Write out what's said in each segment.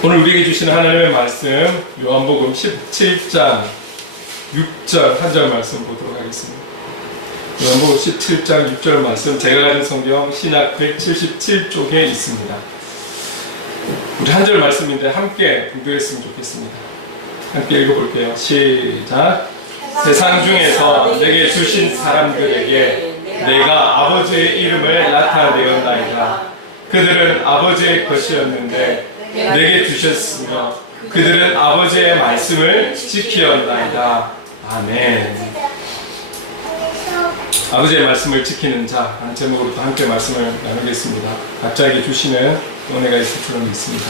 오늘 우리에게 주시는 하나님의 말씀 요한복음 17장 6절 한 절 말씀 보도록 하겠습니다. 요한복음 17장 6절 말씀, 제가 가진 성경 신약 177쪽에 있습니다. 우리 한 절 말씀인데 함께 분별했으면 좋겠습니다. 함께 읽어볼게요. 시작. 세상 중에서 내게 주신 사람들에게 내가 아버지의 이름을 나타내었나이다. 그들은 아버지의 것이었는데 내게 주셨으며 그들은 아버지의 말씀을 지키었나이다. 아멘. 아버지의 말씀을 지키는 자, 라는 제목으로 또 함께 말씀을 나누겠습니다. 각자에게 주시는 은혜가 있을 줄은 믿습니다.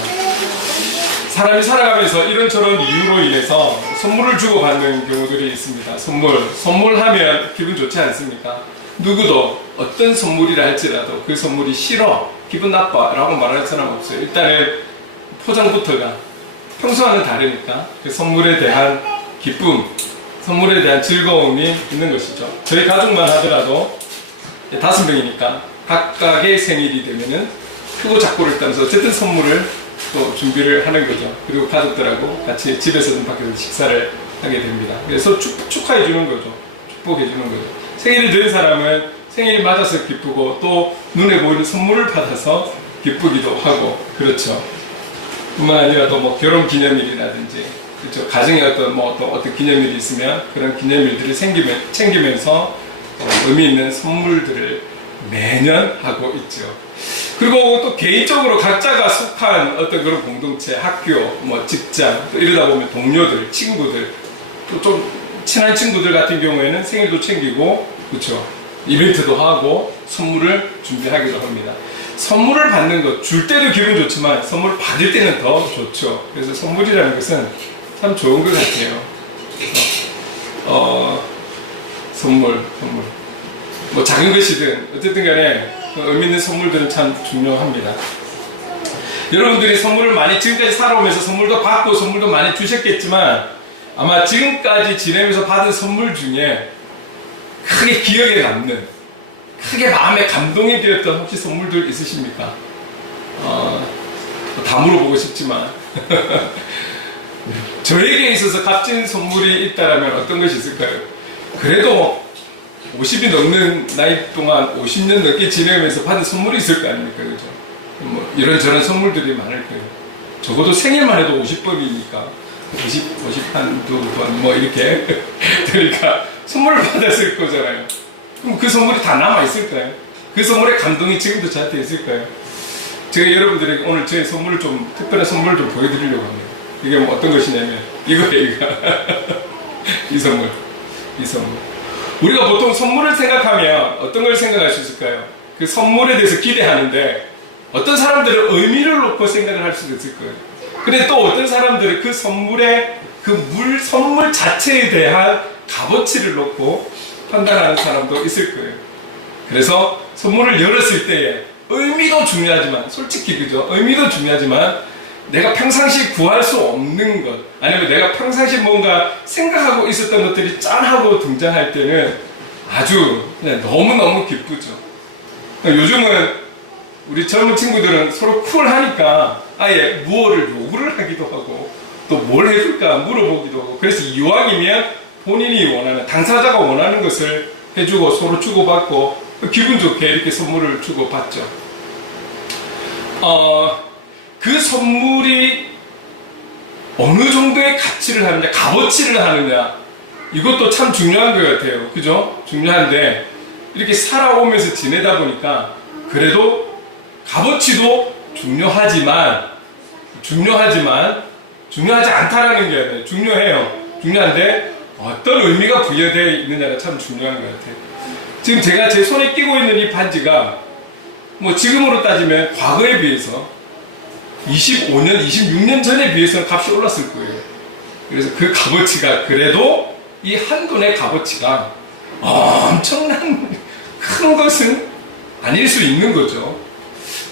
사람이 살아가면서 이런저런 이유로 인해서 선물을 주고받는 경우들이 있습니다. 선물하면 기분 좋지 않습니까? 누구도 어떤 선물이라 할지라도 그 선물이 싫어, 기분 나빠 라고 말할 사람 없어요. 일단은 포장부터가 평소와는 다르니까 그 선물에 대한 기쁨, 선물에 대한 즐거움이 있는 것이죠. 저희 가족만 하더라도 5명이니까 각각의 생일이 되면은 크고 작고를 따라서 어쨌든 선물을 또 준비를 하는 거죠. 그리고 가족들하고 같이 집에서든 밖에서 식사를 하게 됩니다. 그래서 축하해 주는 거죠. 축복해 주는 거죠. 생일이 된 사람은 생일이 맞아서 기쁘고 또 눈에 보이는 선물을 받아서 기쁘기도 하고 그렇죠. 뿐만 아니라 또 뭐 결혼 기념일이라든지 그렇죠. 가정에 어떤 기념일이 있으면 그런 기념일들을 챙기면서 의미 있는 선물들을 매년 하고 있죠. 그리고 또 개인적으로 각자가 속한 어떤 그런 공동체, 학교, 직장, 또 이러다 보면 동료들, 친구들, 또 좀 친한 친구들 같은 경우에는 생일도 챙기고, 그렇죠. 이벤트도 하고 선물을 준비하기도 합니다. 선물을 받는 것, 줄 때도 기분 좋지만 선물 받을 때는 더 좋죠. 그래서 선물이라는 것은 참 좋은 것 같아요. 그래서 선물. 작은 것이든 어쨌든 간에 의미 있는 선물들은 참 중요합니다. 여러분들이 선물을 많이 지금까지 살아오면서 선물도 받고 선물도 많이 주셨겠지만 아마 지금까지 지내면서 받은 선물 중에 크게 기억에 남는, 크게 마음에 감동이 되었던 혹시 선물들 있으십니까? 다 물어보고 싶지만 저에게 있어서 값진 선물이 있다면 어떤 것이 있을까요? 그래도 50이 넘는 나이 동안 50년 넘게 지내면서 받은 선물이 있을 거 아닙니까? 그죠? 이런저런 선물들이 많을 거예요. 적어도 생일만 해도 50번이니까 50한두 번 이렇게 그러니까 선물을 받았을 거잖아요. 그럼 그 선물이 다 남아있을까요? 그 선물의 감동이 지금도 저한테 있을까요? 제가 여러분들에게 오늘 제 선물을 좀, 특별한 선물을 좀 보여드리려고 합니다. 이게 어떤 것이냐면, 이거예요, 이거. 이 선물. 우리가 보통 선물을 생각하면 어떤 걸 생각할 수 있을까요? 그 선물에 대해서 기대하는데, 어떤 사람들은 의미를 놓고 생각을 할 수도 있을 거예요. 근데 또 어떤 사람들은 그 선물의, 선물 자체에 대한 값어치를 놓고 판단하는 사람도 있을 거예요. 그래서 선물을 열었을 때에 의미도 중요하지만, 솔직히 그죠? 의미도 중요하지만 내가 평상시 구할 수 없는 것, 아니면 내가 평상시 뭔가 생각하고 있었던 것들이 짠하고 등장할 때는 아주 그냥 너무너무 기쁘죠. 요즘은 우리 젊은 친구들은 서로 쿨하니까 아예 무엇을 요구를 하기도 하고 또 뭘 해줄까 물어보기도 하고, 그래서 이왕이면 본인이 원하는, 당사자가 원하는 것을 해주고 서로 주고받고 기분 좋게 이렇게 선물을 주고받죠. 그 선물이 어느 정도의 가치를 하느냐, 값어치를 하느냐, 이것도 참 중요한 것 같아요. 그죠? 중요한데 이렇게 살아오면서 지내다 보니까 그래도 값어치도 중요하지 않다라는 게 아니에요. 중요해요. 중요한데 어떤 의미가 부여되어 있느냐가 참 중요한 것 같아요. 지금 제가 제 손에 끼고 있는 이 반지가 지금으로 따지면 과거에 비해서 25년, 26년 전에 비해서는 값이 올랐을 거예요. 그래서 그 값어치가 그래도 이 한 돈의 값어치가 엄청난 큰 것은 아닐 수 있는 거죠.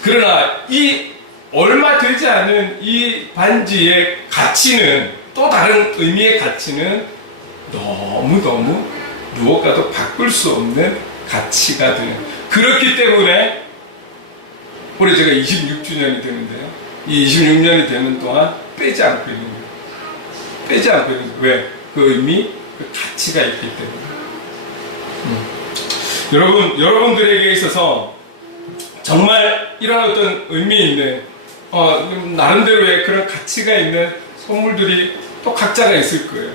그러나 이 얼마 되지 않은 이 반지의 가치는, 또 다른 의미의 가치는 너무너무 무엇과도 바꿀 수 없는 가치가 되는, 그렇기 때문에 올해 제가 26주년이 되는데요. 이 26년이 되는 동안 빼지 않고 있는 거예요. 빼지 않고 있는 거예요. 왜? 그 의미, 그 가치가 있기 때문에. 여러분들에게 있어서 정말 이런 어떤 의미 있는, 나름대로의 그런 가치가 있는 선물들이 또 각자가 있을 거예요.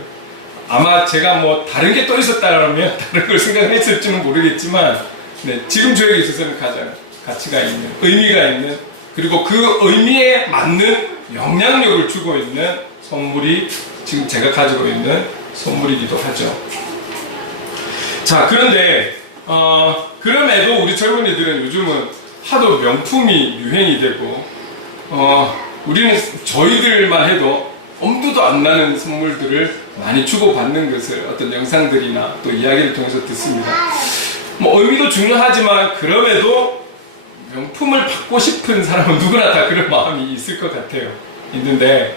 아마 제가 뭐 다른 게 또 있었다면 다른 걸 생각했을지는 모르겠지만, 네, 지금 저에게 있어서는 가장 가치가 있는, 의미가 있는, 그리고 그 의미에 맞는 영향력을 주고 있는 선물이 지금 제가 가지고 있는 선물이기도 하죠. 자, 그런데 그럼에도 우리 젊은이들은 요즘은 하도 명품이 유행이 되고, 우리는 저희들만 해도 엄두도 안 나는 선물들을 많이 주고받는 것을 어떤 영상들이나 또 이야기를 통해서 듣습니다. 뭐 의미도 중요하지만 그럼에도 명품을 받고 싶은 사람은 누구나 다 그런 마음이 있을 것 같아요. 있는데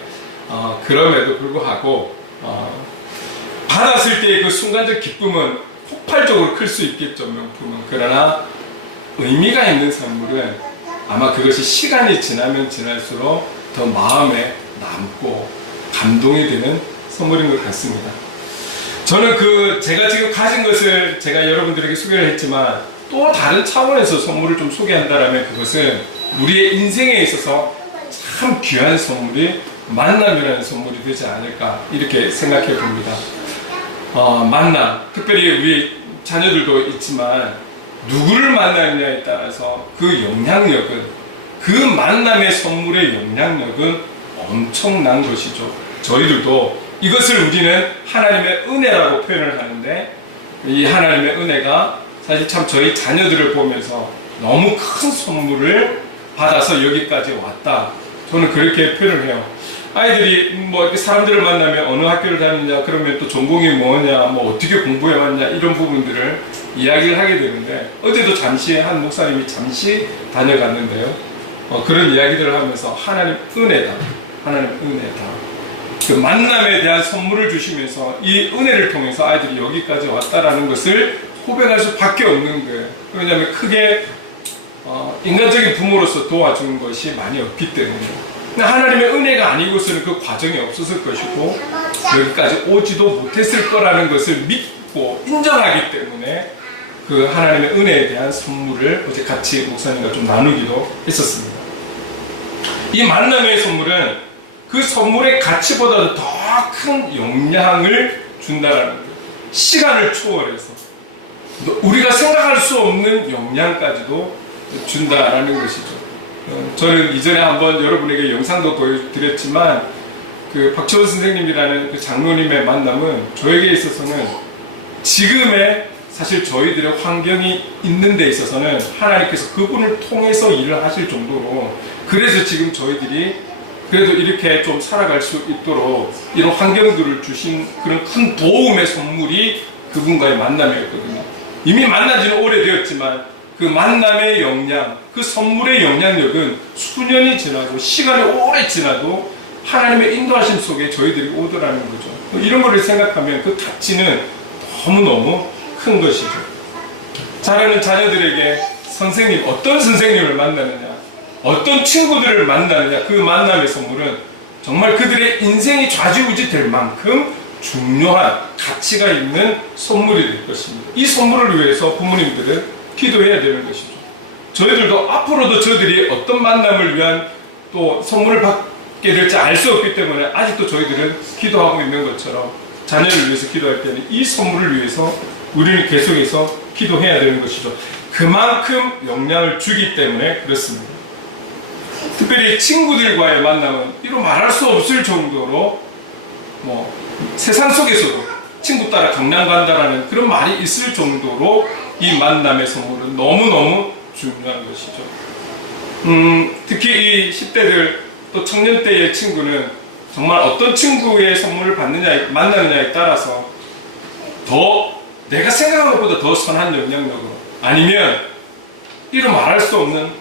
그럼에도 불구하고 받았을 때의 그 순간적 기쁨은 폭발적으로 클 수 있겠죠, 명품은. 그러나 의미가 있는 선물은 아마 그것이 시간이 지나면 지날수록 더 마음에 남고 감동이 되는 선물인 것 같습니다. 저는 제가 지금 가진 것을 제가 여러분들에게 소개를 했지만 또 다른 차원에서 선물을 좀 소개한다면 그것은 우리의 인생에 있어서 참 귀한 선물이 만남이라는 선물이 되지 않을까 이렇게 생각해 봅니다. 만남, 특별히 우리 자녀들도 있지만 누구를 만나느냐에 따라서 그 영향력은, 그 만남의 선물의 영향력은 엄청난 것이죠. 저희들도 이것을 우리는 하나님의 은혜라고 표현을 하는데, 이 하나님의 은혜가 사실 참 저희 자녀들을 보면서 너무 큰 선물을 받아서 여기까지 왔다, 저는 그렇게 표현을 해요. 아이들이 뭐 이렇게 사람들을 만나면 어느 학교를 다니냐, 그러면 또 전공이 뭐냐, 뭐 어떻게 공부해 왔냐, 이런 부분들을 이야기를 하게 되는데, 어제도 잠시 한 목사님이 잠시 다녀갔는데요, 그런 이야기들을 하면서 하나님 은혜다, 하나님 은혜다, 그 만남에 대한 선물을 주시면서 이 은혜를 통해서 아이들이 여기까지 왔다라는 것을 고백할 수밖에 없는 거예요. 왜냐하면 크게 인간적인 부모로서 도와주는 것이 많이 없기 때문에. 하나님의 은혜가 아니고서는 그 과정이 없었을 것이고 여기까지 오지도 못했을 거라는 것을 믿고 인정하기 때문에 그 하나님의 은혜에 대한 선물을 어제 같이 목사님과 좀 나누기도 했었습니다. 이 만남의 선물은 그 선물의 가치보다도 더 큰 영향을 준다라는 거예요. 시간을 초월해서 우리가 생각할 수 없는 영향까지도 준다라는 것이죠. 저는 이전에 한번 여러분에게 영상도 보여드렸지만 그 박철원 선생님이라는 그 장로님의 만남은 저에게 있어서는 지금의 사실 저희들의 환경이 있는 데 있어서는 하나님께서 그분을 통해서 일을 하실 정도로, 그래서 지금 저희들이 그래도 이렇게 좀 살아갈 수 있도록 이런 환경들을 주신 그런 큰 도움의 선물이 그분과의 만남이었거든요. 이미 만난 지는 오래되었지만 그 만남의 영향, 그 선물의 영향력은 수년이 지나고 시간이 오래 지나도 하나님의 인도하심 속에 저희들이 오더라는 거죠. 이런 거를 생각하면 그 가치는 너무너무 큰 것이죠. 자라는 자녀들에게 선생님, 어떤 선생님을 만나느냐, 어떤 친구들을 만나느냐, 그 만남의 선물은 정말 그들의 인생이 좌지우지 될 만큼 중요한 가치가 있는 선물이 될 것입니다. 이 선물을 위해서 부모님들은 기도해야 되는 것이죠. 저희들도 앞으로도 저희들이 어떤 만남을 위한 또 선물을 받게 될지 알 수 없기 때문에 아직도 저희들은 기도하고 있는 것처럼 자녀를 위해서 기도할 때는 이 선물을 위해서 우리는 계속해서 기도해야 되는 것이죠. 그만큼 영향을 주기 때문에 그렇습니다. 특별히 친구들과의 만남은 이루 말할 수 없을 정도로 세상 속에서도 친구 따라 강남 간다라는 그런 말이 있을 정도로 이 만남의 선물은 너무너무 중요한 것이죠. 특히 이 10대들 또 청년 때의 친구는 정말 어떤 친구의 선물을 만나느냐에 따라서 더 내가 생각한 것보다 더 선한 영향력으로, 아니면 이루 말할 수 없는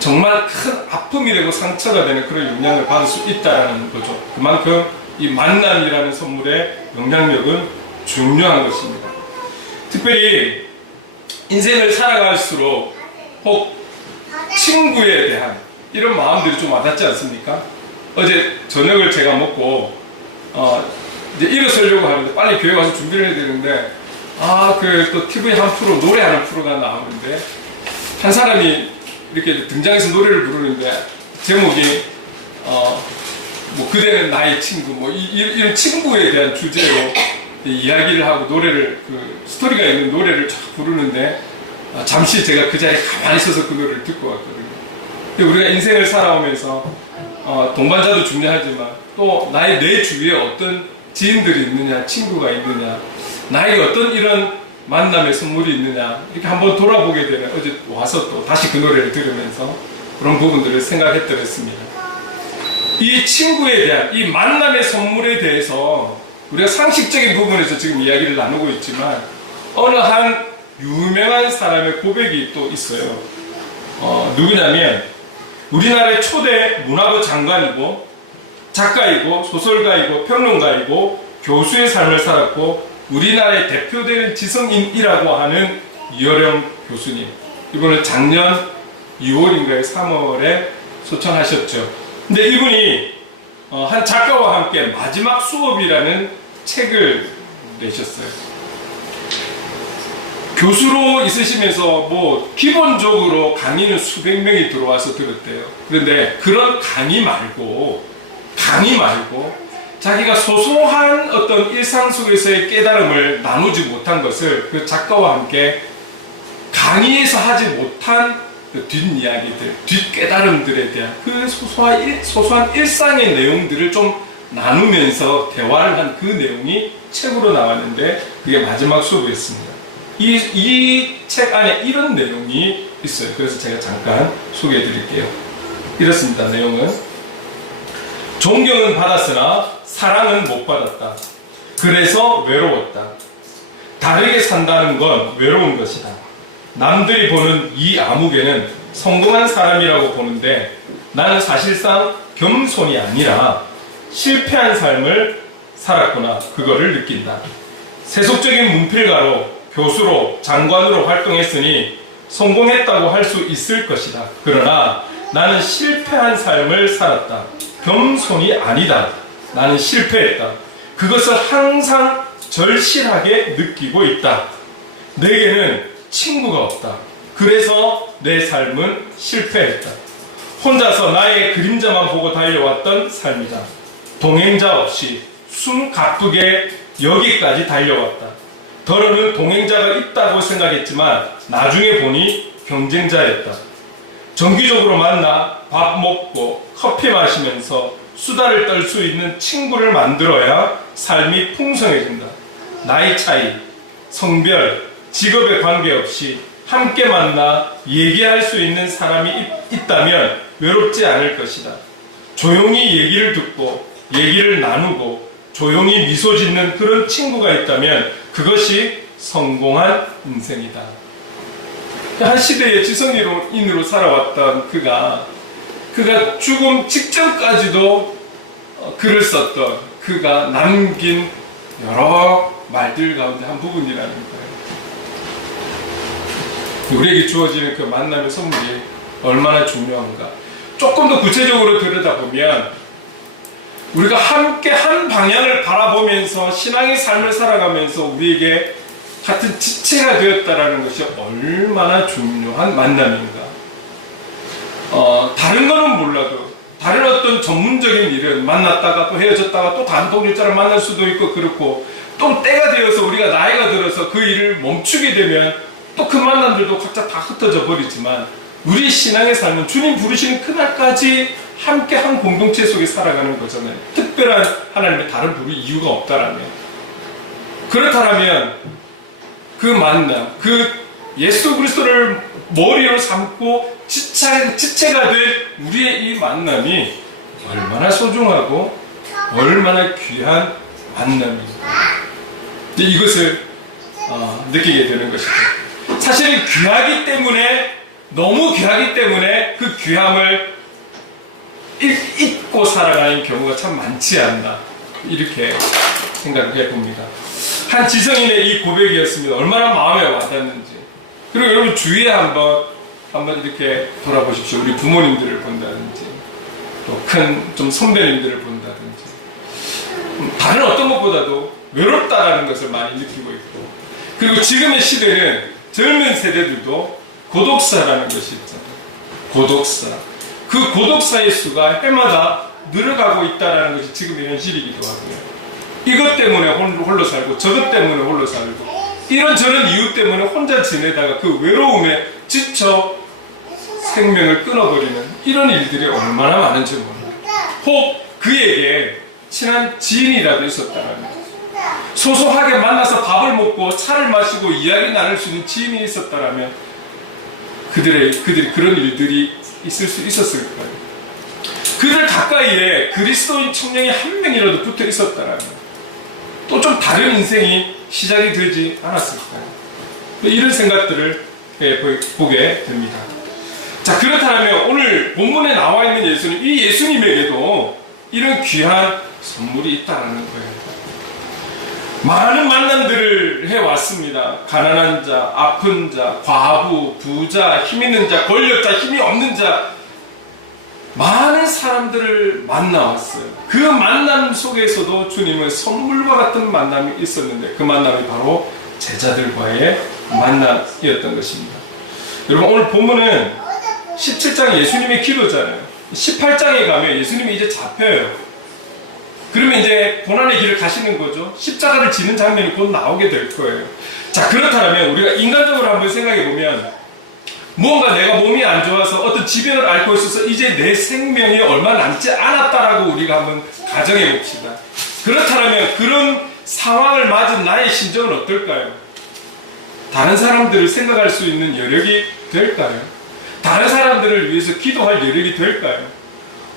정말 큰 아픔이 되고 상처가 되는 그런 영향을 받을 수 있다는 거죠. 그만큼 이 만남이라는 선물의 영향력은 중요한 것입니다. 특별히 인생을 살아갈수록 혹 친구에 대한 이런 마음들이 좀 와닿지 않습니까? 어제 저녁을 제가 먹고 이제 일어서려고 하는데 빨리 교회 가서 준비를 해야 되는데 그 또 TV에 한 프로 노래하는 프로가 나오는데 한 사람이 이렇게 등장해서 노래를 부르는데 제목이 뭐 그대는 나의 친구 뭐 이런 친구에 대한 주제로 이야기를 하고 노래를 그 스토리가 있는 노래를 쫙 부르는데 잠시 제가 그 자리에 가만히 있어서 그 노래를 듣고 왔거든요. 근데 우리가 인생을 살아오면서 동반자도 중요하지만 또 내 주위에 어떤 지인들이 있느냐, 친구가 있느냐, 나에게 어떤 이런 만남의 선물이 있느냐 이렇게 한번 돌아보게 되는 어제 와서 또 다시 그 노래를 들으면서 그런 부분들을 생각했더랬습니다. 이 친구에 대한 이 만남의 선물에 대해서 우리가 상식적인 부분에서 지금 이야기를 나누고 있지만 어느 한 유명한 사람의 고백이 또 있어요. 누구냐면 우리나라의 초대 문화부 장관이고 작가이고 소설가이고 평론가이고 교수의 삶을 살았고 우리나라의 대표되는 지성인이라고 하는 이어령 교수님. 이분은 작년 2월인가요? 3월에 소천하셨죠. 근데 이분이 한 작가와 함께 마지막 수업이라는 책을 내셨어요. 교수로 있으시면서 뭐 기본적으로 강의는 수백 명이 들어와서 들었대요. 그런데 그런 강의 말고 자기가 소소한 어떤 일상 속에서의 깨달음을 나누지 못한 것을 그 작가와 함께 강의에서 하지 못한 그 뒷이야기들, 뒷깨달음들에 대한 그 소소한 일상의 내용들을 좀 나누면서 대화를 한 그 내용이 책으로 나왔는데 그게 마지막 수업이었습니다. 이 책 안에 이런 내용이 있어요. 그래서 제가 잠깐 소개해 드릴게요. 이렇습니다. 내용은 존경은 받았으나 사랑은 못 받았다. 그래서 외로웠다. 다르게 산다는 건 외로운 것이다. 남들이 보는 이 아무개는 성공한 사람이라고 보는데 나는 사실상 겸손이 아니라 실패한 삶을 살았구나. 그거를 느낀다. 세속적인 문필가로 교수로 장관으로 활동했으니 성공했다고 할 수 있을 것이다. 그러나 나는 실패한 삶을 살았다. 겸손이 아니다. 나는 실패했다. 그것을 항상 절실하게 느끼고 있다. 내게는 친구가 없다. 그래서 내 삶은 실패했다. 혼자서 나의 그림자만 보고 달려왔던 삶이다. 동행자 없이 숨 가쁘게 여기까지 달려왔다. 더러는 동행자가 있다고 생각했지만 나중에 보니 경쟁자였다. 정기적으로 만나 밥 먹고 커피 마시면서 수다를 떨 수 있는 친구를 만들어야 삶이 풍성해진다. 나이 차이, 성별, 직업에 관계없이 함께 만나 얘기할 수 있는 사람이 있다면 외롭지 않을 것이다. 조용히 얘기를 듣고 얘기를 나누고 조용히 미소 짓는 그런 친구가 있다면 그것이 성공한 인생이다. 한 시대의 지성인으로 살아왔던 그가 죽음 직전까지도 글을 썼던 그가 남긴 여러 말들 가운데 한 부분이라는 거예요. 우리에게 주어지는 그 만남의 선물이 얼마나 중요한가. 조금 더 구체적으로 들여다보면 우리가 함께 한 방향을 바라보면서 신앙의 삶을 살아가면서 우리에게 같은 지체가 되었다라는 것이 얼마나 중요한 만남인가. 다른 거는 몰라도 다른 어떤 전문적인 일은 만났다가 또 헤어졌다가 또 다른 동료자를 만날 수도 있고 그렇고 또 때가 되어서 우리가 나이가 들어서 그 일을 멈추게 되면 또 그 만남들도 각자 다 흩어져 버리지만 우리 신앙의 삶은 주님 부르시는 그날까지 함께 한 공동체 속에 살아가는 거잖아요. 특별한 하나님의 다른 부를 이유가 없다라면. 그렇다면 그 만남, 그 예수 그리스도를 머리로 삼고 지체가 된 우리의 이 만남이 얼마나 소중하고 얼마나 귀한 만남입니다. 이것을 느끼게 되는 것이죠. 사실은 귀하기 때문에 너무 귀하기 때문에 그 귀함을 잊고 살아가는 경우가 참 많지 않나 이렇게 생각을 해봅니다. 한 지성인의 이 고백이었습니다. 얼마나 마음에 와닿는지. 그리고 여러분 주위에 한번 한번 이렇게 돌아보십시오. 우리 부모님들을 본다든지 또 큰 좀 선배님들을 본다든지 다른 어떤 것보다도 외롭다라는 것을 많이 느끼고 있고, 그리고 지금의 시대는 젊은 세대들도 고독사라는 것이 있잖아요. 고독사. 그 고독사의 수가 해마다 늘어가고 있다는 것이 지금의 현실이기도 하고요. 이것 때문에 홀로 살고 저것 때문에 홀로 살고 이런저런 이유 때문에 혼자 지내다가 그 외로움에 지쳐 생명을 끊어버리는 이런 일들이 얼마나 많은지 모릅니다. 혹 그에게 친한 지인이라도 있었다면, 소소하게 만나서 밥을 먹고 차를 마시고 이야기 나눌 수 있는 지인이 있었다면 그들이 그런 일들이 있을 수 있었을까요? 그들 가까이에 그리스도인 청년이 한 명이라도 붙어 있었다면 또 좀 다른 인생이 시작이 되지 않았을까요? 이런 생각들을 보게 됩니다. 자, 그렇다면 오늘 본문에 나와 있는 예수님, 이 예수님에게도 이런 귀한 선물이 있다는 거예요. 많은 만남들을 해왔습니다. 가난한 자, 아픈 자, 과부, 부자, 힘 있는 자, 권력자, 힘이 없는 자, 많은 사람들을 만나왔어요. 그 만남 속에서도 주님은 선물과 같은 만남이 있었는데 그 만남이 바로 제자들과의 만남이었던 것입니다. 여러분, 오늘 본문은 17장 예수님의 기도잖아요. 18장에 가면 예수님이 이제 잡혀요. 그러면 이제 고난의 길을 가시는 거죠. 십자가를 지는 장면이 곧 나오게 될 거예요. 자, 그렇다면 우리가 인간적으로 한번 생각해 보면, 무언가 내가 몸이 안 좋아서 어떤疾病을 앓고 있어서 이제 내 생명이 얼마 남지 않았다라고 우리가 한번 가정해 봅시다. 그렇다면 그런 상황을 맞은 나의 심정은 어떨까요? 다른 사람들을 생각할 수 있는 여력이 될까요? 다른 사람들을 위해서 기도할 여력이 될까요?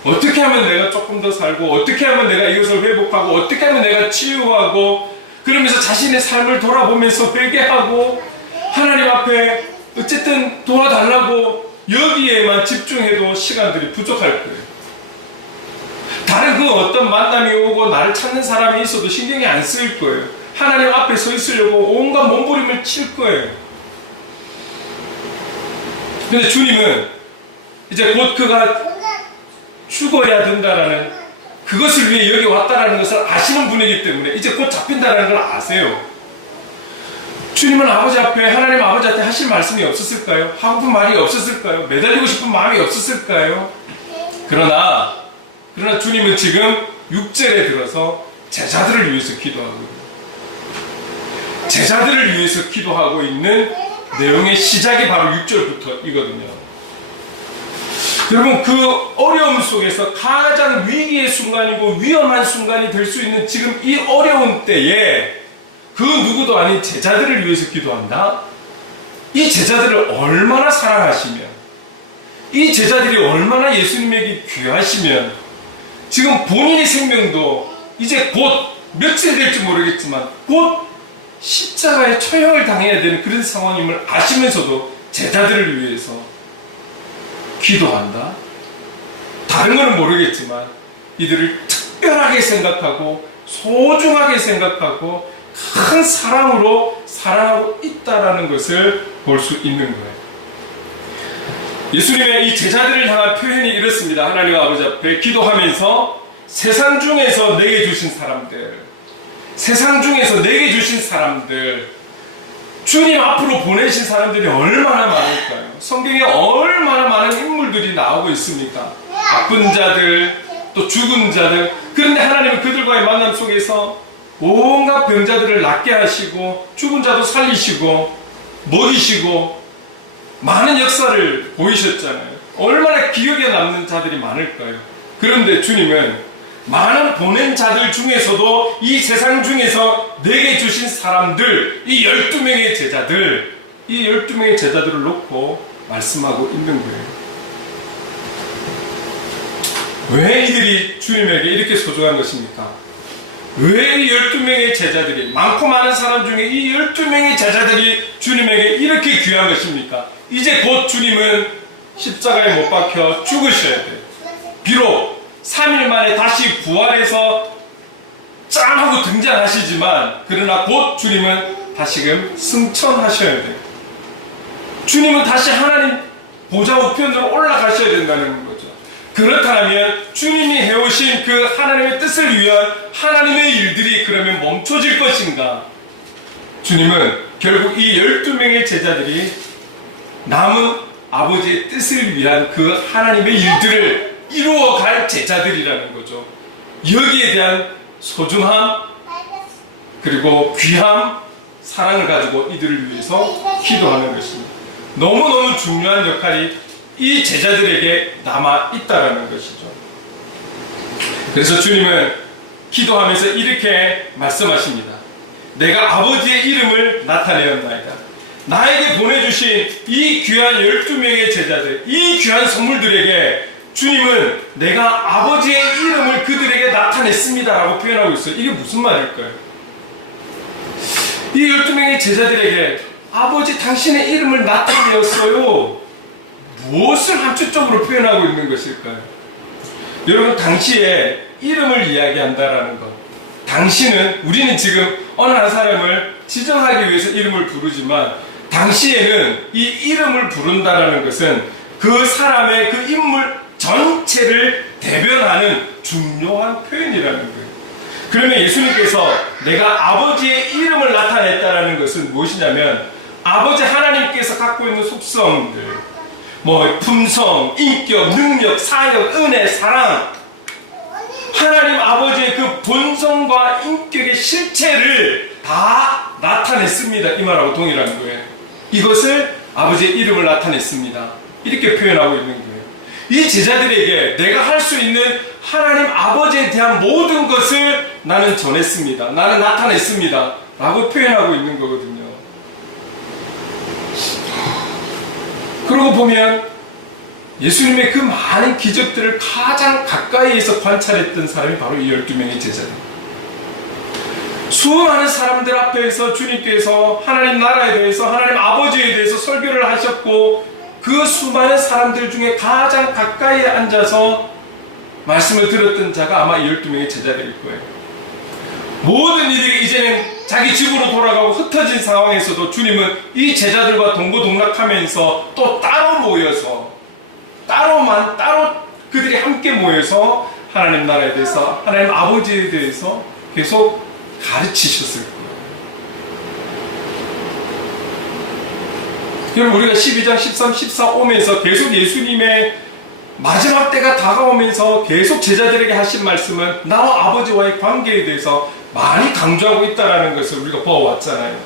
어떻게 하면 내가 조금 더 살고, 어떻게 하면 내가 이것을 회복하고, 어떻게 하면 내가 치유하고, 그러면서 자신의 삶을 돌아보면서 회개하고 하나님 앞에 어쨌든 도와달라고 여기에만 집중해도 시간들이 부족할 거예요. 다른 그 어떤 만남이 오고 나를 찾는 사람이 있어도 신경이 안 쓰일 거예요. 하나님 앞에 서 있으려고 온갖 몸부림을 칠 거예요. 근데 주님은 이제 곧 그가 죽어야 된다라는, 그것을 위해 여기 왔다라는 것을 아시는 분이기 때문에 이제 곧 잡힌다라는 걸 아세요. 주님은 아버지 앞에, 하나님 아버지한테 하실 말씀이 없었을까요? 하고 싶은 말이 없었을까요? 매달리고 싶은 마음이 없었을까요? 그러나 주님은 지금 6절에 들어서 제자들을 위해서 기도하고 있는, 제자들을 위해서 기도하고 있는 내용의 시작이 바로 6절부터이거든요. 여러분, 그 어려움 속에서 가장 위기의 순간이고 위험한 순간이 될 수 있는 지금 이 어려운 때에 그 누구도 아닌 제자들을 위해서 기도한다? 이 제자들을 얼마나 사랑하시면, 이 제자들이 얼마나 예수님에게 귀하시면 지금 본인의 생명도 이제 곧 며칠 될지 모르겠지만 곧 십자가에 처형을 당해야 되는 그런 상황임을 아시면서도 제자들을 위해서 기도한다? 다른 거는 모르겠지만 이들을 특별하게 생각하고 소중하게 생각하고 큰 사랑으로 사랑하고 있다라는 것을 볼 수 있는 거예요. 예수님의 이 제자들을 향한 표현이 이렇습니다. 하나님 아버지 앞에 기도하면서 세상 중에서 내게 주신 사람들, 세상 중에서 내게 주신 사람들, 주님 앞으로 보내신 사람들이 얼마나 많을까요? 성경에 얼마나 많은 인물들이 나오고 있습니까? 아픈 자들, 또 죽은 자들. 그런데 하나님은 그들과의 만남 속에서 온갖 병자들을 낫게 하시고 죽은 자도 살리시고 먹이시고 많은 역사를 보이셨잖아요. 얼마나 기억에 남는 자들이 많을까요? 그런데 주님은 많은 보낸 자들 중에서도 이 세상 중에서 내게 주신 사람들, 이 12명의 제자들, 이 12명의 제자들을 놓고 말씀하고 있는 거예요. 왜 이들이 주님에게 이렇게 소중한 것입니까? 왜 이 12명의 제자들이, 많고 많은 사람 중에 이 12명의 제자들이 주님에게 이렇게 귀한 것입니까? 이제 곧 주님은 십자가에 못 박혀 죽으셔야 돼요. 비록 3일 만에 다시 부활해서 짱 하고 등장하시지만, 그러나 곧 주님은 다시금 승천하셔야 돼요. 주님은 다시 하나님 보좌 우편으로 올라가셔야 된다는 거죠. 그렇다면 주님이 해오신 그 하나님의 뜻을 위한 하나님의 일들이 그러면 멈춰질 것인가? 주님은 결국 이 12명의 제자들이 남은 아버지의 뜻을 위한 그 하나님의 일들을 이루어갈 제자들이라는 거죠. 여기에 대한 소중함 그리고 귀함, 사랑을 가지고 이들을 위해서 기도하는 것입니다. 너무너무 중요한 역할이 이 제자들에게 남아있다라는 것이죠. 그래서 주님은 기도하면서 이렇게 말씀하십니다. 내가 아버지의 이름을 나타내었나이다. 나에게 보내주신 이 귀한 12명의 제자들, 이 귀한 선물들에게 주님은 내가 아버지의 이름을 그들에게 나타냈습니다 라고 표현하고 있어요. 이게 무슨 말일까요? 이 12명의 제자들에게 아버지 당신의 이름을 나타내었어요. 무엇을 함축적으로 표현하고 있는 것일까요? 여러분, 당시에 이름을 이야기한다라는 것, 당신은, 우리는 지금 어느 한 사람을 지정하기 위해서 이름을 부르지만 당시에는 이 이름을 부른다라는 것은 그 사람의 그 인물 전체를 대변하는 중요한 표현이라는 거예요. 그러면 예수님께서 내가 아버지의 이름을 나타냈다라는 것은 무엇이냐면 아버지 하나님께서 갖고 있는 속성들, 품성, 인격, 능력, 사역, 은혜, 사랑, 하나님 아버지의 그 본성과 인격의 실체를 다 나타냈습니다. 이 말하고 동일한 거예요. 이것을 아버지의 이름을 나타냈습니다. 이렇게 표현하고 있는 거예요. 이 제자들에게 내가 할 수 있는 하나님 아버지에 대한 모든 것을 나는 전했습니다. 나는 나타냈습니다. 라고 표현하고 있는 거거든요. 그러고 보면 예수님의 그 많은 기적들을 가장 가까이에서 관찰했던 사람이 바로 이 12명의 제자들. 수많은 사람들 앞에서 주님께서 하나님 나라에 대해서, 하나님 아버지에 대해서 설교를 하셨고 그 수많은 사람들 중에 가장 가까이에 앉아서 말씀을 들었던 자가 아마 이 12명의 제자들일 거예요. 모든 이들이 이제는 자기 집으로 돌아가고 흩어진 상황에서도 주님은 이 제자들과 동고동락하면서 또 따로 모여서 따로 그들이 함께 모여서 하나님 나라에 대해서, 하나님 아버지에 대해서 계속 가르치셨을 거예요. 여러분, 우리가 12장, 13, 14 오면서 계속 예수님의 마지막 때가 다가오면서 계속 제자들에게 하신 말씀은 나와 아버지와의 관계에 대해서 많이 강조하고 있다는 것을 우리가 보아왔잖아요.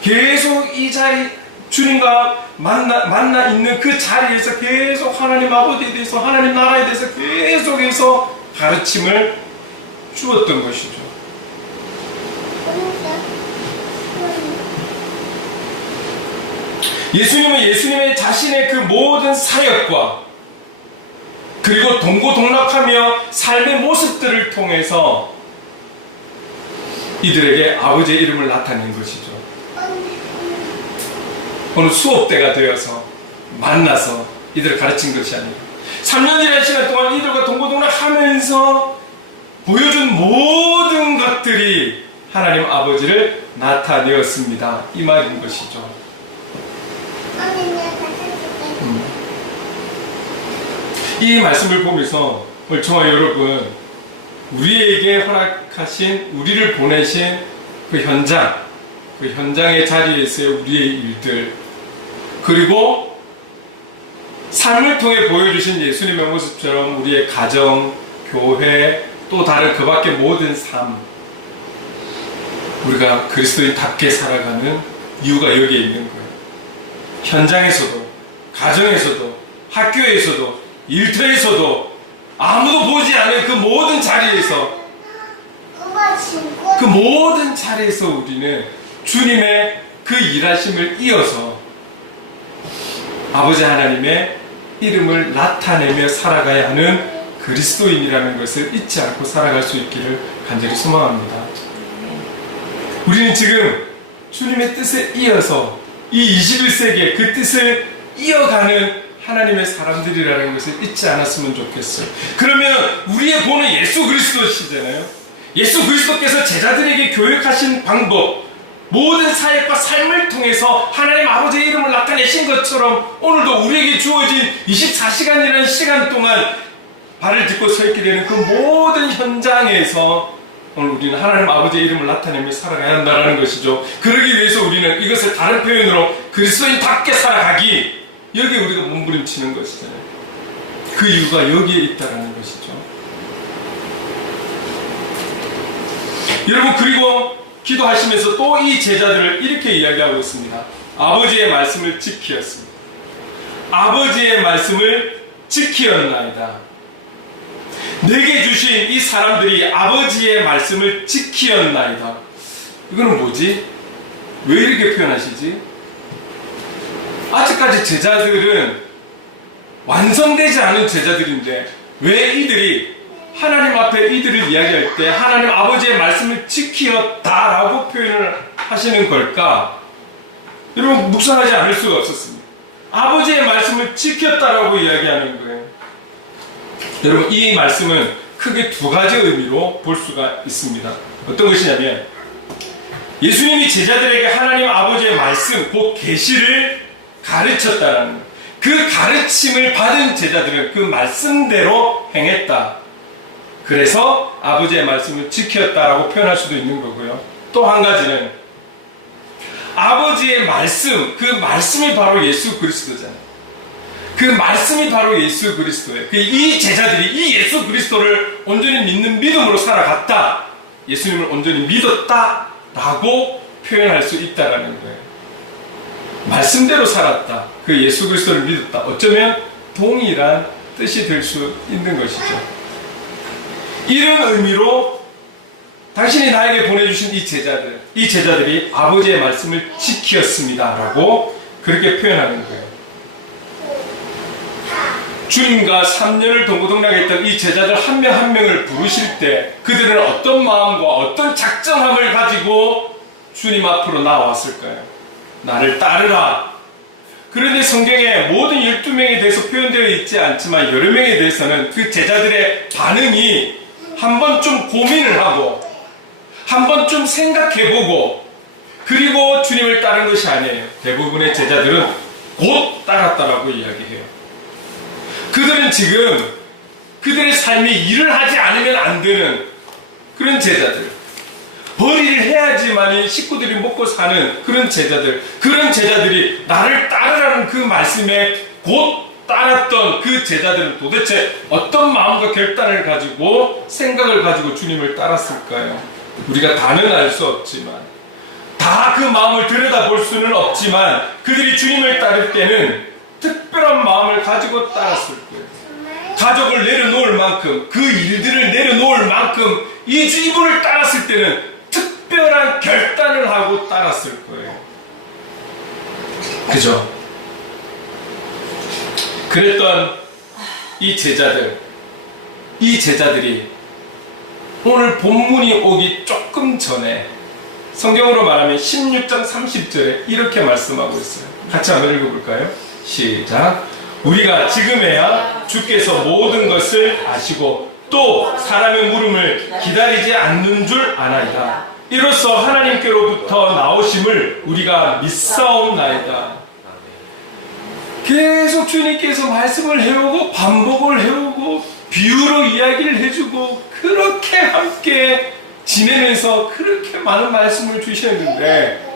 계속 이 자리, 주님과 만나 있는 그 자리에서 계속 하나님 아버지에 대해서, 하나님 나라에 대해서 계속해서 가르침을 주었던 것이죠. 예수님은 예수님의 자신의 그 모든 사역과 그리고 동고동락하며 삶의 모습들을 통해서 이들에게 아버지의 이름을 나타낸 것이죠. 어느 수업 때가 되어서 만나서 이들을 가르친 것이 아니고 3년이라는 시간 동안 이들과 동고동락하면서 보여준 모든 것들이 하나님 아버지를 나타내었습니다. 이 말인 것이죠. 이 말씀을 보면서 오늘 저와 여러분, 우리에게 허락하신, 우리를 보내신 그 현장의 자리에서의 우리의 일들, 그리고 삶을 통해 보여주신 예수님의 모습처럼 우리의 가정, 교회, 또 다른 그 밖의 모든 삶, 우리가 그리스도인답게 살아가는 이유가 여기에 있는 거예요. 현장에서도, 가정에서도, 학교에서도, 일터에서도, 아무도 보지 않은 그 모든 자리에서, 그 모든 자리에서 우리는 주님의 그 일하심을 이어서 아버지 하나님의 이름을 나타내며 살아가야 하는 그리스도인이라는 것을 잊지 않고 살아갈 수 있기를 간절히 소망합니다. 우리는 지금 주님의 뜻에 이어서 이 21세기에 그 뜻을 이어가는 하나님의 사람들이라는 것을 잊지 않았으면 좋겠어요. 그러면 우리의 본은 예수 그리스도시잖아요. 예수 그리스도께서 제자들에게 교육하신 방법, 모든 사역과 삶을 통해서 하나님 아버지의 이름을 나타내신 것처럼 오늘도 우리에게 주어진 24시간이라는 시간 동안 발을 딛고 서 있게 되는 그 모든 현장에서 오늘 우리는 하나님 아버지의 이름을 나타내며 살아가야 한다는 것이죠. 그러기 위해서 우리는 이것을 다른 표현으로 그리스도인답게 살아가기, 여기에 우리가 몸부림치는 것이잖아요. 그 이유가 여기에 있다는 것이죠. 여러분, 그리고 기도하시면서 또 이 제자들을 이렇게 이야기하고 있습니다. 아버지의 말씀을 지키었습니다. 아버지의 말씀을 지키었나이다. 내게 주신 이 사람들이 아버지의 말씀을 지키었나이다. 이거는 뭐지? 왜 이렇게 표현하시지? 아직까지 제자들은 완성되지 않은 제자들인데 왜 이들이 하나님 앞에 이들을 이야기할 때 하나님 아버지의 말씀을 지키었다라고 표현을 하시는 걸까? 여러분, 묵상하지 않을 수가 없었습니다. 아버지의 말씀을 지켰다라고 이야기하는 거예요. 여러분, 이 말씀은 크게 두 가지 의미로 볼 수가 있습니다. 어떤 것이냐면, 예수님이 제자들에게 하나님 아버지의 말씀, 그 계시를 가르쳤다는 거예요. 그 가르침을 받은 제자들은 그 말씀대로 행했다. 그래서 아버지의 말씀을 지켰다라고 표현할 수도 있는 거고요. 또 한 가지는 아버지의 말씀, 그 말씀이 바로 예수 그리스도잖아요. 그 말씀이 바로 예수 그리스도예요. 이 제자들이 이 예수 그리스도를 온전히 믿는 믿음으로 살아갔다. 예수님을 온전히 믿었다라고 표현할 수 있다라는 거예요. 말씀대로 살았다. 그 예수 그리스도를 믿었다. 어쩌면 동일한 뜻이 될 수 있는 것이죠. 이런 의미로 당신이 나에게 보내주신 이 제자들이 아버지의 말씀을 지켰습니다 라고 그렇게 표현하는 거예요. 주님과 3년을 동고동락했던 이 제자들 한 명 한 명을 부르실 때 그들은 어떤 마음과 어떤 작정함을 가지고 주님 앞으로 나왔을까요? 나를 따르라. 그런데 성경에 모든 12명에 대해서 표현되어 있지 않지만 여러 명에 대해서는 그 제자들의 반응이 한 번쯤 고민을 하고 한 번쯤 생각해보고 그리고 주님을 따른 것이 아니에요. 대부분의 제자들은 곧 따랐다라고 이야기해요. 그들은 지금 그들의 삶이 일을 하지 않으면 안 되는 그런 제자들, 벌이를 해야지만이 식구들이 먹고 사는 그런 제자들, 그런 제자들이 나를 따르라는 그 말씀에 곧 따랐던 그 제자들은 도대체 어떤 마음과 결단을 가지고 생각을 가지고 주님을 따랐을까요? 우리가 다는 알 수 없지만, 다 그 마음을 들여다볼 수는 없지만 그들이 주님을 따를 때는 특별한 마음을 가지고 따랐을 거예요. 가족을 내려놓을 만큼, 그 일들을 내려놓을 만큼 이분을 따랐을 때는 특별한 결단을 하고 따랐을 거예요. 그죠? 그랬던 이 제자들이 오늘 본문이 오기 조금 전에 성경으로 말하면 16장 30절에 이렇게 말씀하고 있어요. 같이 한번 읽어볼까요? 시작. 우리가 지금에야 주께서 모든 것을 아시고 또 사람의 물음을 기다리지 않는 줄 아나이다. 이로써 하나님께로부터 나오심을 우리가 믿사옵나이다. 계속 주님께서 말씀을 해오고 반복을 해오고 비유로 이야기를 해주고 그렇게 함께 지내면서 그렇게 많은 말씀을 주셨는데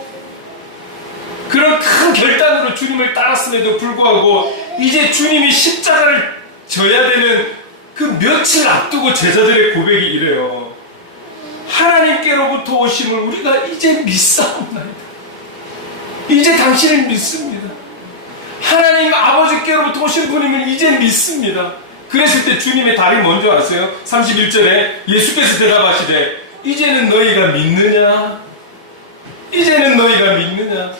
그런 큰 결단으로 주님을 따랐음에도 불구하고 이제 주님이 십자가를 져야 되는 그 며칠 앞두고 제자들의 고백이 이래요. 하나님께로부터 오심을 우리가 이제 믿사옵나이다. 이제 당신을 믿습니다. 하나님 아버지께로부터 오신 분임을 이제 믿습니다. 그랬을 때 주님의 답이 뭔지 아세요? 31절에 예수께서 대답하시되 이제는 너희가 믿느냐? 이제는 너희가 믿느냐?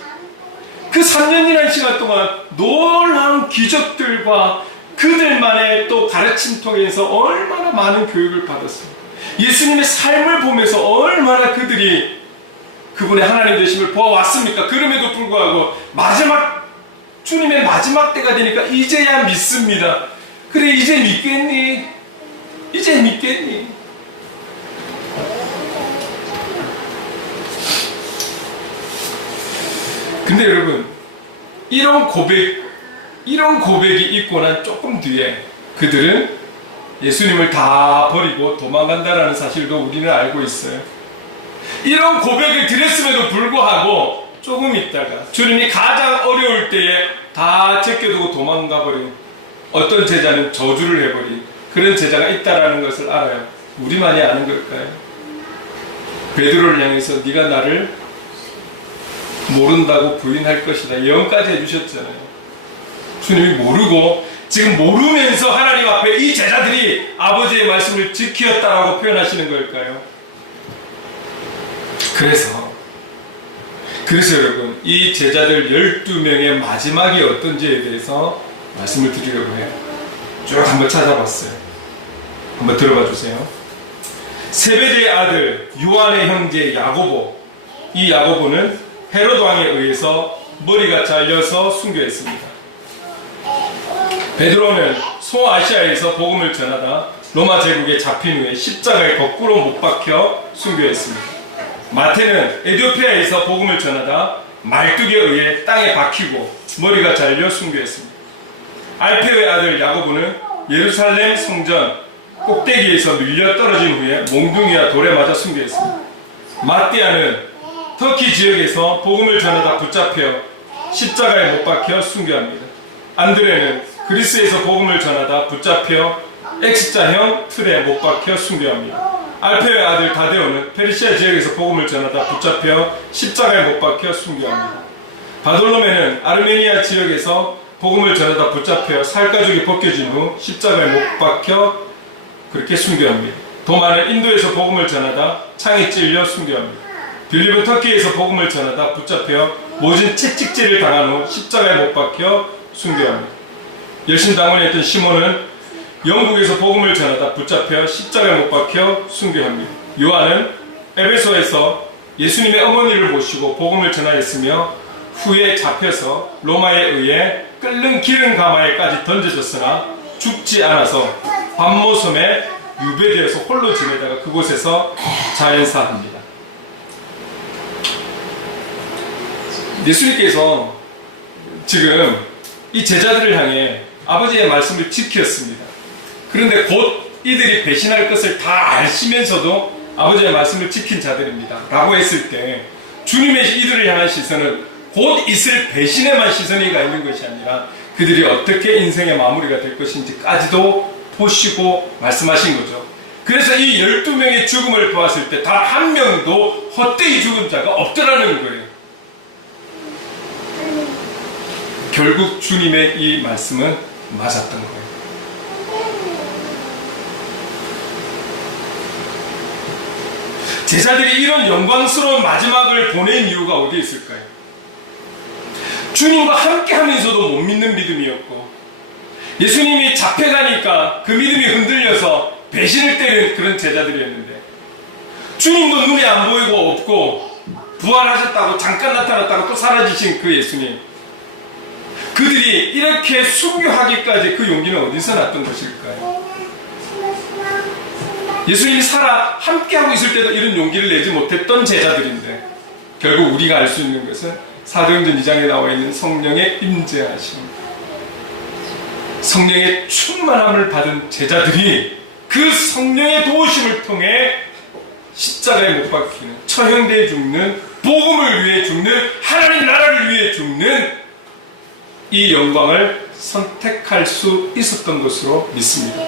그 3년이라는 시간 동안 놀라운 기적들과 그들만의 또 가르침 통해서 얼마나 많은 교육을 받았습니다. 예수님의 삶을 보면서 얼마나 그들이 그분의 하나님 되심을 보아왔습니까? 그럼에도 불구하고 주님의 마지막 때가 되니까 이제야 믿습니다. 그래, 이제 믿겠니? 이제 믿겠니? 근데 여러분, 이런 고백이 있고 난 조금 뒤에 그들은 예수님을 다 버리고 도망간다라는 사실도 우리는 알고 있어요. 이런 고백을 드렸음에도 불구하고 조금 있다가 주님이 가장 어려울 때에 다 제껴두고 도망가버린 어떤 제자는 저주를 해버린 그런 제자가 있다라는 것을 알아요. 우리만이 아는 걸까요? 베드로를 향해서 네가 나를 모른다고 부인할 것이다 예언까지 해주셨잖아요. 주님이 모르고 지금 모르면서 하나님 앞에 이 제자들이 아버지의 말씀을 지키었다라고 표현하시는 걸까요? 그래서 여러분, 이 제자들 12명의 마지막이 어떤지에 대해서 말씀을 드리려고 해요. 쭉 한번 찾아봤어요. 한번 들어봐 주세요. 세베대의 아들 요한의 형제 야고보, 이 야고보는 헤롯 왕에 의해서 머리가 잘려서 순교했습니다. 베드로는 소아시아에서 복음을 전하다 로마 제국에 잡힌 후에 십자가에 거꾸로 못 박혀 순교했습니다. 마태는 에티오피아에서 복음을 전하다 말뚝에 의해 땅에 박히고 머리가 잘려 순교했습니다. 알페오의 아들 야고보는 예루살렘 성전 꼭대기에서 밀려 떨어진 후에 몽둥이와 돌에 맞아 순교했습니다. 마띠아는 터키 지역에서 복음을 전하다 붙잡혀 십자가에 못 박혀 순교합니다. 안드레는 그리스에서 복음을 전하다 붙잡혀 X자형 틀에 못 박혀 순교합니다. 알페오의 아들 다데오는 페르시아 지역에서 복음을 전하다 붙잡혀 십자가에 못 박혀 순교합니다. 바돌로메는 아르메니아 지역에서 복음을 전하다 붙잡혀 살가죽이 벗겨진 후 십자가에 못 박혀 그렇게 순교합니다. 도마는 인도에서 복음을 전하다 창에 찔려 순교합니다. 빌립은 터키에서 복음을 전하다 붙잡혀 모진 채찍질을 당한 후 십자가에 못 박혀 순교합니다. 열심당원이었던 시몬은 영국에서 복음을 전하다 붙잡혀 십자가에 못 박혀 순교합니다. 요한은 에베소에서 예수님의 어머니를 모시고 복음을 전하였으며 후에 잡혀서 로마에 의해 끓는 기름 가마에까지 던져졌으나 죽지 않아서 밤모섬에 유배되어서 홀로 지내다가 그곳에서 자연사합니다. 예수님께서 지금 이 제자들을 향해 아버지의 말씀을 지켰습니다. 그런데 곧 이들이 배신할 것을 다 아시면서도 아버지의 말씀을 지킨 자들입니다 라고 했을 때 주님의 이들을 향한 시선은 곧 있을 배신에만 시선이 가 있는 것이 아니라 그들이 어떻게 인생의 마무리가 될 것인지까지도 보시고 말씀하신 거죠. 그래서 이 12명의 죽음을 보았을 때 단 한 명도 헛되이 죽은 자가 없더라는 거예요. 결국 주님의 이 말씀은 맞았던 거예요. 제자들이 이런 영광스러운 마지막을 보낸 이유가 어디에 있을까요? 주님과 함께 하면서도 못 믿는 믿음이었고 예수님이 잡혀가니까 그 믿음이 흔들려서 배신을 때리는 그런 제자들이었는데 주님도 눈에 안 보이고 없고 부활하셨다고 잠깐 나타났다고 또 사라지신 그 예수님, 그들이 이렇게 순교하기까지 그 용기는 어디서 났던 것일까요? 예수님이 함께하고 있을 때도 이런 용기를 내지 못했던 제자들인데 결국 우리가 알 수 있는 것은 사도행전 2장에 나와 있는 성령의 임재하심, 성령의 충만함을 받은 제자들이 그 성령의 도우심을 통해 십자가에 못 박히는, 처형되어 죽는, 복음을 위해 죽는, 하나님 나라를 위해 죽는 이 영광을 선택할 수 있었던 것으로 믿습니다.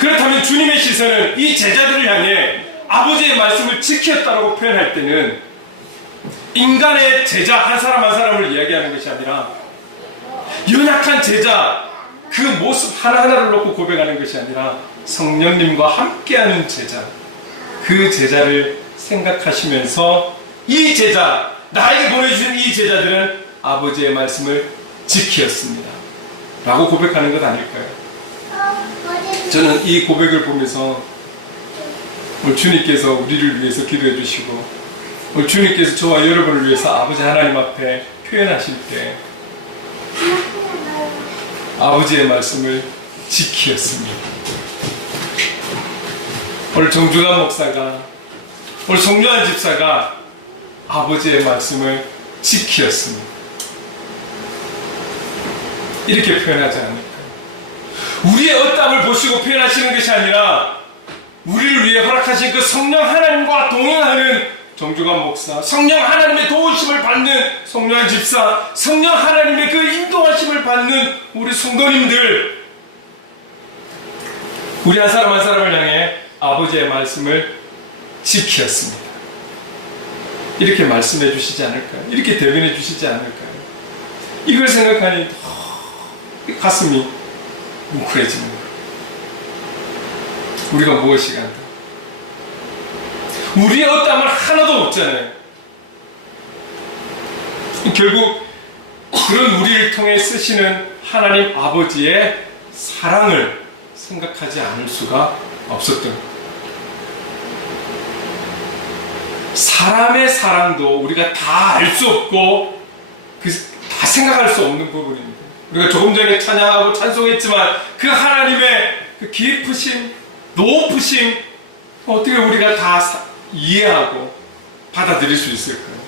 그렇다면 주님의 시선은 이 제자들을 향해 아버지의 말씀을 지켰다고 표현할 때는 인간의 제자 한 사람 한 사람을 이야기하는 것이 아니라 연약한 제자 그 모습 하나하나를 놓고 고백하는 것이 아니라 성령님과 함께하는 제자, 그 제자를 생각하시면서 이 제자, 나에게 보내주신 이 제자들은 아버지의 말씀을 지키었습니다 라고 고백하는 것 아닐까요? 저는 이 고백을 보면서 오늘 주님께서 우리를 위해서 기도해 주시고 오늘 주님께서 저와 여러분을 위해서 아버지 하나님 앞에 표현하실 때 아버지의 말씀을 지키었습니다. 오늘 정중한 목사가, 오늘 송요한 집사가 아버지의 말씀을 지키었습니다. 이렇게 표현하지 않을까요? 우리의 어떠함을 보시고 표현하시는 것이 아니라 우리를 위해 허락하신 그 성령 하나님과 동행하는 정주관 목사, 성령 하나님의 도우심을 받는 성령한 집사, 성령 하나님의 그 인도하심을 받는 우리 성도님들, 우리 한 사람 한 사람을 향해 아버지의 말씀을 지키었습니다. 이렇게 말씀해 주시지 않을까요? 이렇게 대변해 주시지 않을까요? 이걸 생각하니 가슴이 뭉클해집니다. 우리가 무엇이 간다? 우리의 어떠함은 하나도 없잖아요. 결국 그런 우리를 통해 쓰시는 하나님 아버지의 사랑을 생각하지 않을 수가 없었던 거예요. 사람의 사랑도 우리가 다 알 수 없고 다 생각할 수 없는 부분입니다. 우리가 조금 전에 찬양하고 찬송했지만 그 하나님의 그 깊으심, 높으심 어떻게 우리가 다 이해하고 받아들일 수 있을까요?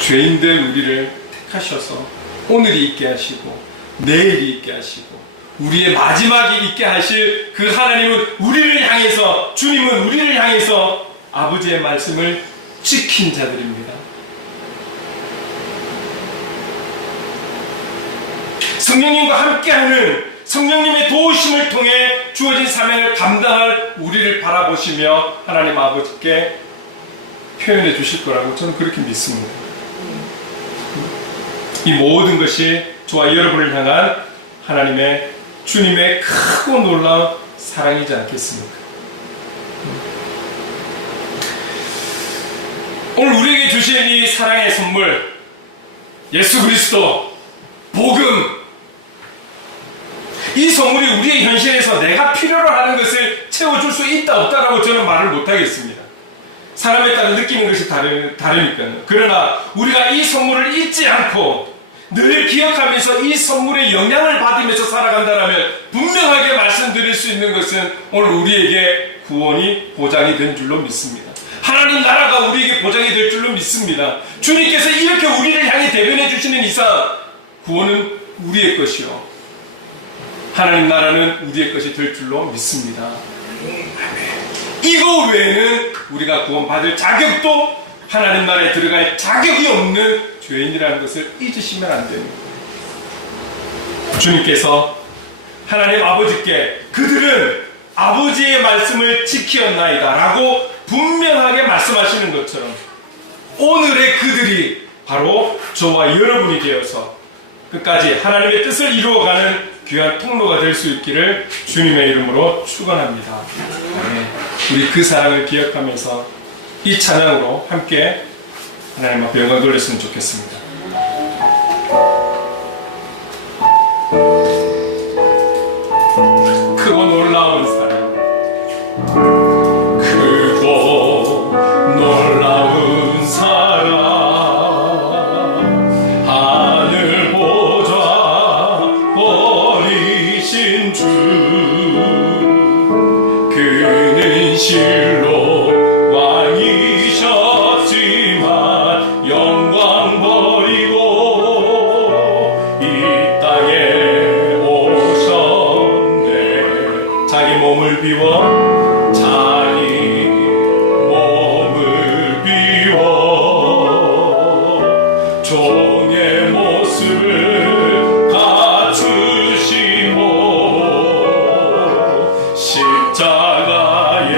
죄인된 우리를 택하셔서 오늘이 있게 하시고 내일이 있게 하시고 우리의 마지막이 있게 하실 그 하나님은 우리를 향해서, 주님은 우리를 향해서 아버지의 말씀을 지킨 자들입니다. 성령님과 함께하는 성령님의 도우심을 통해 주어진 사명을 감당할 우리를 바라보시며 하나님 아버지께 표현해 주실 거라고 저는 그렇게 믿습니다. 이 모든 것이 저와 여러분을 향한 하나님의 주님의 크고 놀라운 사랑이지 않겠습니까? 오늘 우리에게 주신 이 사랑의 선물, 예수 그리스도, 복음, 이 선물이 우리의 현실에서 내가 필요로 하는 것을 채워줄 수 있다 없다라고 저는 말을 못하겠습니다. 사람에 따라 느끼는 것이 다르니까요. 그러나 우리가 이 선물을 잊지 않고 늘 기억하면서 이 선물의 영향을 받으면서 살아간다면 분명하게 말씀드릴 수 있는 것은 오늘 우리에게 구원이 보장이 된 줄로 믿습니다. 하나님 나라가 우리에게 보장이 될 줄로 믿습니다. 주님께서 이렇게 우리를 향해 대변해 주시는 이상 구원은 우리의 것이요 하나님 나라는 우리의 것이 될 줄로 믿습니다. 이거 외에는 우리가 구원받을 자격도 하나님 나라에 들어갈 자격이 없는 죄인이라는 것을 잊으시면 안 됩니다. 주님께서 하나님 아버지께 그들은 아버지의 말씀을 지키었나이다 라고 분명하게 말씀하시는 것처럼 오늘의 그들이 바로 저와 여러분이 되어서 끝까지 하나님의 뜻을 이루어가는 귀한 통로가 될 수 있기를 주님의 이름으로 축원합니다. 우리 그 사랑을 기억하면서 이 찬양으로 함께 하나님 앞에 영광 돌렸으면 좋겠습니다. 크고 놀라운 사랑, 크고 놀라운 사랑, 하늘 보좌 버리신 주, 그는 실로 비워 자기 몸을 비워 종의 모습을 갖추시고 십자가에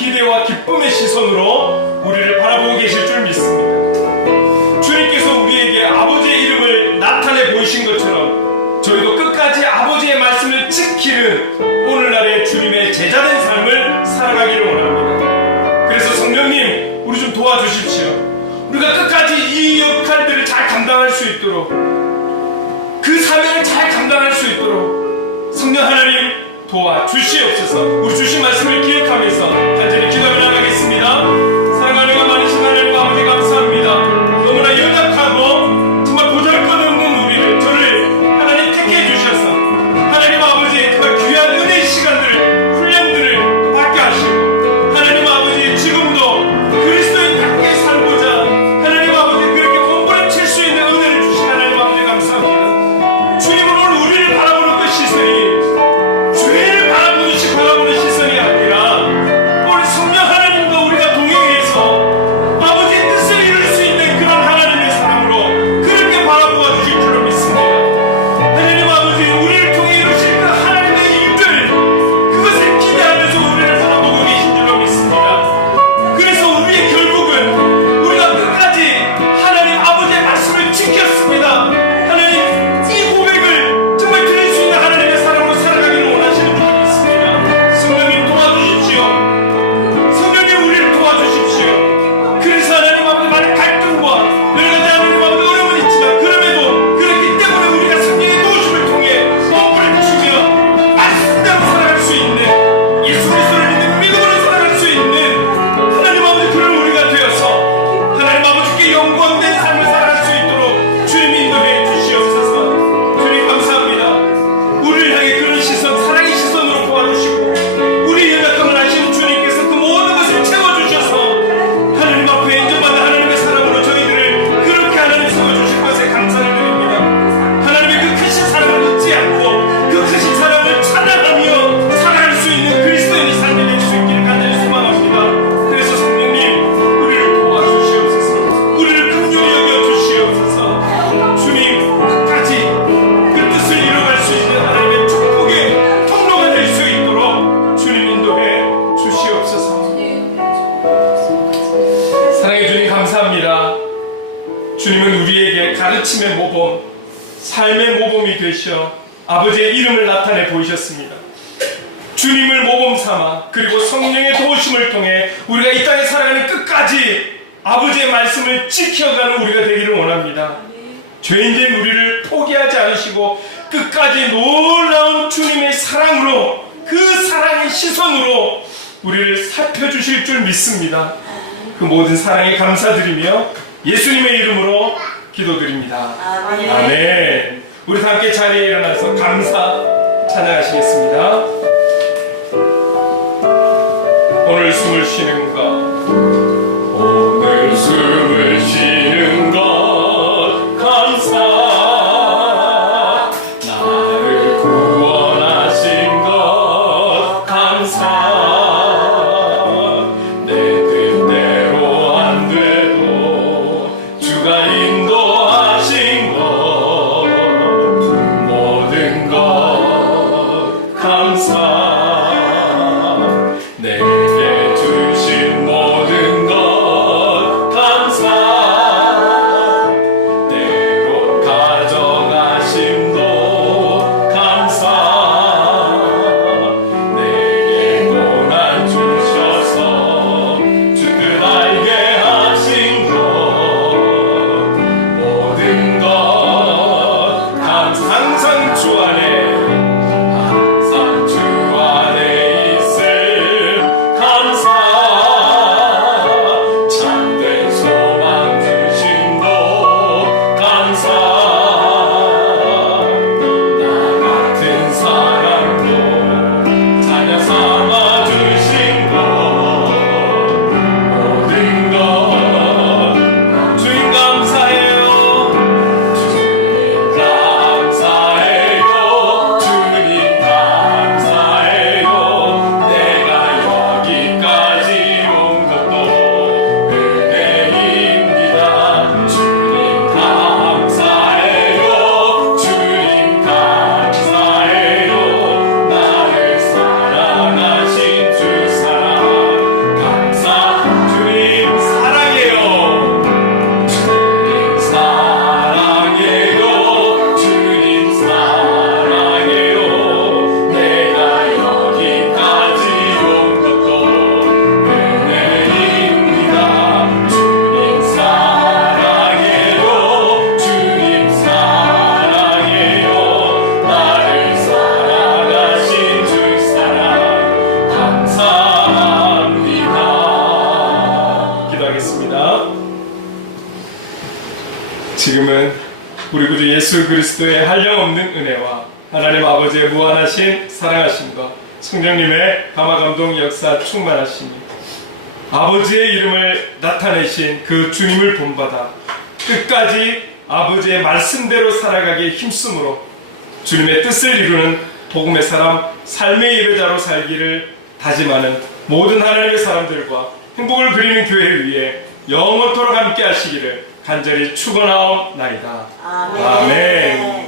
기대와 기쁨의 시선으로 우리를 바라보고 계실 줄 믿습니다. 주님께서 우리에게 아버지의 이름을 나타내 보이신 것처럼 저희도 끝까지 아버지의 말씀을 지키는 오늘날의 주님의 제자된 삶을 살아가기를 원합니다. 그래서 성령님, 우리 좀 도와주십시오. 우리가 끝까지 이 역할들을 잘 감당할 수 있도록, 그 사명을 잘 감당할 수 있도록 성령 하나님 도와주시옵소서. 우리 주신 말씀을 기억하면서 간절히 기도하며 나가겠습니다. 사랑하는 많으신 하나님 아버지 감사합니다. 너무나 연약하고 정말 보잘것없는 우리를, 저를 하나님 택해 주셔서 하나님 아버지 정말 귀한 은혜의 시간들을, 훈련들을 받게 하시고, 하나님 아버지 지금도 그리스도인답게 살고자 하나님 아버지 그렇게 몸부림칠 수 있는 은혜를 주신 하나님 아버지 감사합니다. 주님은 오늘 우리를 바라보는 그 시선이 죄를 바라보는 시선이 아니라 오늘 성령 하나님과 우리가 동행해서 아버지의 뜻을 이룰 수 있는 그런 하나님의 사람으로 그렇게 바라보아 주실 줄로 믿습니다. 하나님 아버지, 우리를 통해 이루실 그 하나님의 일들, 그것을 기대하면서 우리를 바라보고 계신 줄로 믿습니다. 그래서 우리의 결국은 우리가 끝까지 하나님 아버지의 말씀을 지켰습니다. 하나님, 이 고백을 정말 드릴 수 있는 하나님의 사람으로 살아가기를 원하시는 줄 믿습니다. 성령님 도와주십시오. 성령님 우리를 도와주십시오. 그래서 하나님 아버지 많은 갈등과 여러 가지 하나님 아버지 어려움은 있지만, 그럼에도 그렇기 때문에 우리가 성령의 도우심을 통해 몸부림치며 말씀대로 살아갈 수 있는, 예수 그리스도를 믿는 믿음으로 살아갈 수 있는 하나님 아버지 그런 우리가 되어서 하나님 아버지께 영광된 삶을 살아갈 수 있도록 주님 인도해 주시옵소서. 주님 감사합니다. 우리를 향해 그런 시선, 사랑의 시선으로 도와주시고, 우리 연약함을 아시는 주님께서 그 모든 것을 채워주셔서 하나님 앞에 인정받는 하나님의 사람으로 저희들을 그렇게 하나님 세워주실 것에 감사를 드립니다. 하나님의 그 크신 사랑을 잊지 않고 그 크신 사랑을 찬양하며 살아갈 수 있는 그리스도인의 삶이 될 수 있기를 간절히 소망합니다. 그래서 성령님 우리를 도와주시옵소서. 우리를 긍휼히 여겨주시옵소서. 주님, 끝까지 그 뜻을 이뤄갈 수 있는 하나님의 축복의 통로가 될 수 있도록 주님 인도해 주시옵소서. 사랑해 주님 감사합니다. 주님은 우리에게 가르침의 모범, 삶의 모범이 되셔 아버지의 이름을 나타내 보이셨습니다. 주님을 모범 삼아, 그리고 성령의 도우심을 통해 우리가 이 땅에 살아가는 끝까지 아버지의 말씀을 지켜가는 우리가 되기를 원합니다. 죄인된 우리를 포기하지 않으시고 끝까지 놀라운 주님의 사랑으로, 그 사랑의 시선으로 우리를 살펴주실 줄 믿습니다. 그 모든 사랑에 감사드리며 예수님의 이름으로 기도드립니다. 아멘. 우리 다 함께 자리에 일어나서 감사 찬양하시겠습니다. 오늘 숨을 쉬는 것, 오늘 숨을 쉬는 것 감사. 나를 구원하신 것 감사. 내 뜻대로 안 돼도 주가 인도하신 것, 모든 것 감사. 내게 주신 모든 지금은 우리 구주 예수 그리스도의 한량없는 은혜와 하나님 아버지의 무한하신 사랑하심과 성령님의 감화감동 역사 충만하심이 아버지의 이름을 나타내신 그 주님을 본받아 끝까지 아버지의 말씀대로 살아가기에 힘쓰므로 주님의 뜻을 이루는 복음의 사람, 삶의 예배자로 살기를 다짐하는 모든 하나님의 사람들과 행복을 그리는 교회를 위해 영원토록 함께 하시기를 간절히 축원하옵나이다. 아멘.